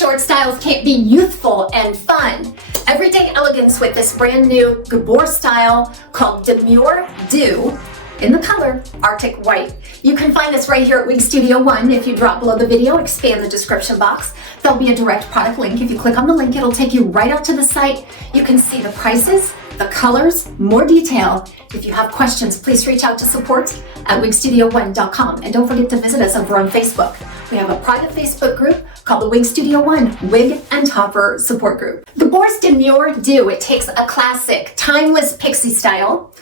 short styles can't be youthful and fun? Everyday elegance with this brand new Gabor style called Demure Do in the color Arctic White. You can find this right here at WIGSTUDIO1. If you drop below the video, expand the description box, there'll be a direct product link. If you click on the link, it'll take you right out to the site. You can see the prices, the colors, more detail. If you have questions, please reach out to support@WIGSTUDIO1.com. And don't forget to visit us over on Facebook. We have a private Facebook group called the WIGSTUDIO1 Wig and Topper Support Group. Gabor's Demure Do, it takes a classic, timeless pixie style,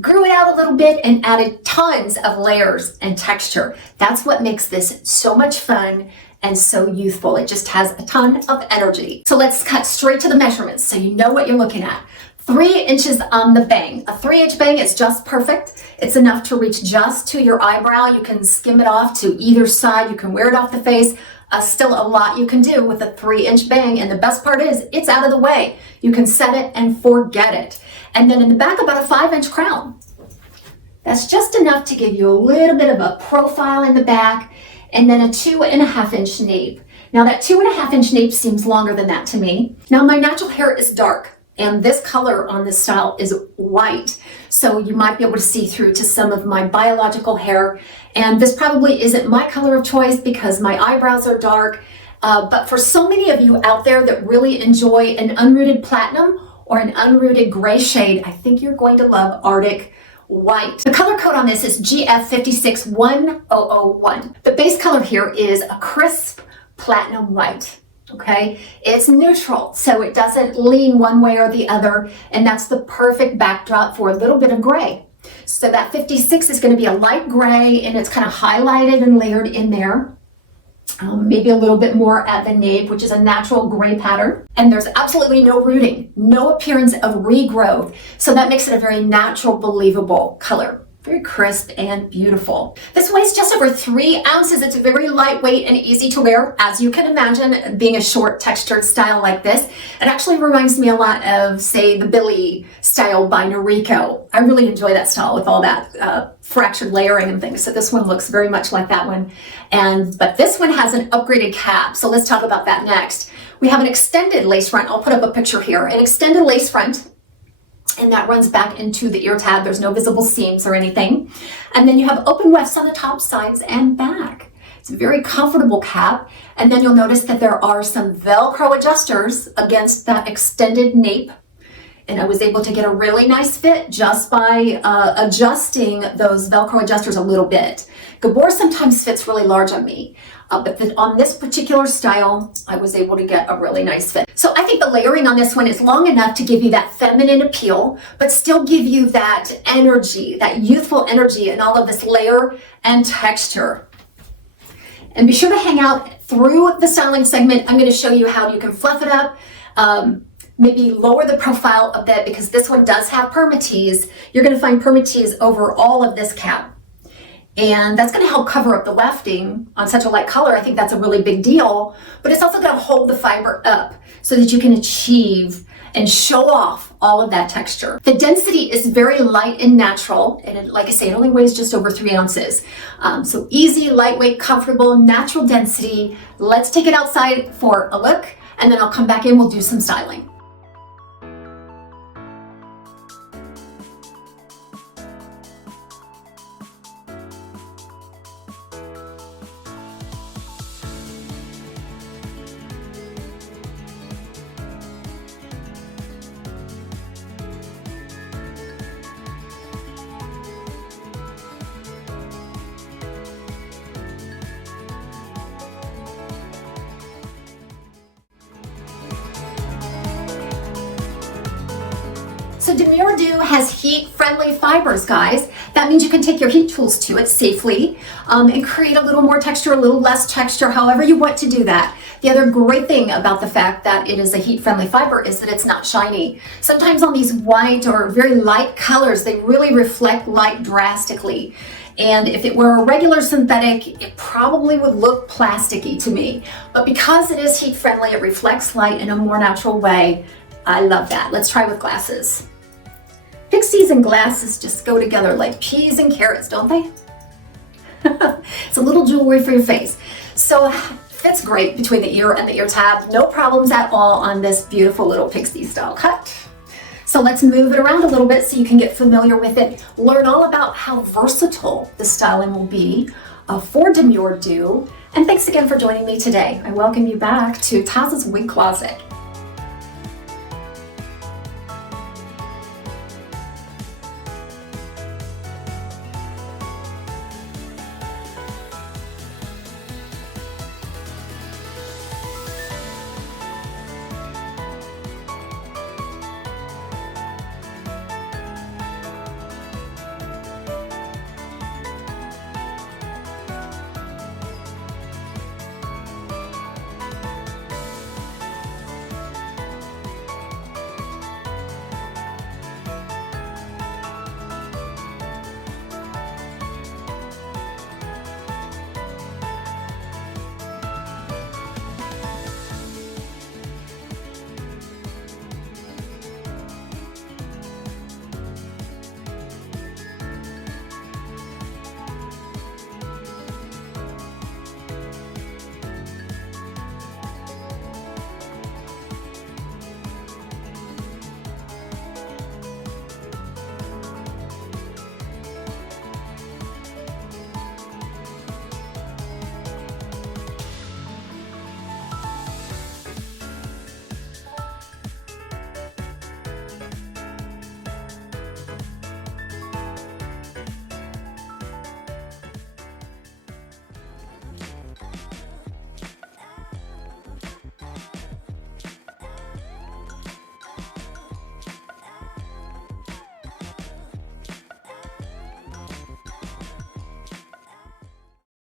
grew it out a little bit and added tons of layers and texture. That's what makes this so much fun and so youthful. It just has a ton of energy. So let's cut straight to the measurements so you know what you're looking at. 3 inches on the bang. A 3-inch bang is just perfect. It's enough to reach just to your eyebrow. You can skim it off to either side. You can wear it off the face. Still a lot you can do with a 3-inch bang. And the best part is it's out of the way. You can set it and forget it. And then in the back, about a 5-inch crown. That's just enough to give you a little bit of a profile in the back, and then a 2.5-inch nape. Now that 2.5-inch nape seems longer than that to me. Now my natural hair is dark, and this color on this style is white. So you might be able to see through to some of my biological hair. And this probably isn't my color of choice because my eyebrows are dark. But for so many of you out there that really enjoy an unrooted platinum or an unrooted gray shade, I think you're going to love Arctic White. The color code on this is GF5610001. The base color here is a crisp platinum white. Okay, it's neutral, so it doesn't lean one way or the other, and that's the perfect backdrop for a little bit of gray. So that 56 is going to be a light gray, and it's kind of highlighted and layered in there. Maybe a little bit more at the nape, which is a natural gray pattern. And there's absolutely no rooting, no appearance of regrowth. So that makes it a very natural, believable color. Very crisp and beautiful. This weighs just over 3 ounces. It's very lightweight and easy to wear. As you can imagine, being a short textured style like this, it actually reminds me a lot of, say, the Billy style by Noriko. I really enjoy that style with all that fractured layering and things. So this one looks very much like that one. But this one has an upgraded cap. So let's talk about that next. We have an extended lace front. I'll put up a picture here. An extended lace front. And that runs back into the ear tab. There's no visible seams or anything. And then you have open wefts on the top, sides, and back. It's a very comfortable cap. And then you'll notice that there are some Velcro adjusters against that extended nape. And I was able to get a really nice fit just by adjusting those Velcro adjusters a little bit. Gabor sometimes fits really large on me. But on this particular style, I was able to get a really nice fit. So I think the layering on this one is long enough to give you that feminine appeal, but still give you that energy, that youthful energy in all of this layer and texture. And be sure to hang out through the styling segment. I'm going to show you how you can fluff it up, maybe lower the profile a bit, because this one does have permatease. You're going to find permatease over all of this cap. And that's going to help cover up the wefting on such a light color. I think that's a really big deal, but it's also going to hold the fiber up so that you can achieve and show off all of that texture. The density is very light and natural, and like I say, it only weighs just over 3 ounces. So easy, lightweight, comfortable, natural density. Let's take it outside for a look, and then I'll come back in, we'll do some styling. So Demure Do has heat-friendly fibers, guys. That means you can take your heat tools to it safely and create a little more texture, a little less texture, however you want to do that. The other great thing about the fact that it is a heat-friendly fiber is that it's not shiny. Sometimes on these white or very light colors, they really reflect light drastically. And if it were a regular synthetic, it probably would look plasticky to me. But because it is heat-friendly, it reflects light in a more natural way. I love that. Let's try with glasses. Pixies and glasses just go together like peas and carrots, don't they? It's a little jewelry for your face. So fits great between the ear and the ear tab. No problems at all on this beautiful little pixie style cut. So let's move it around a little bit so you can get familiar with it. Learn all about how versatile the styling will be for Demure Do. And thanks again for joining me today. I welcome you back to TAZS's Wig Closet.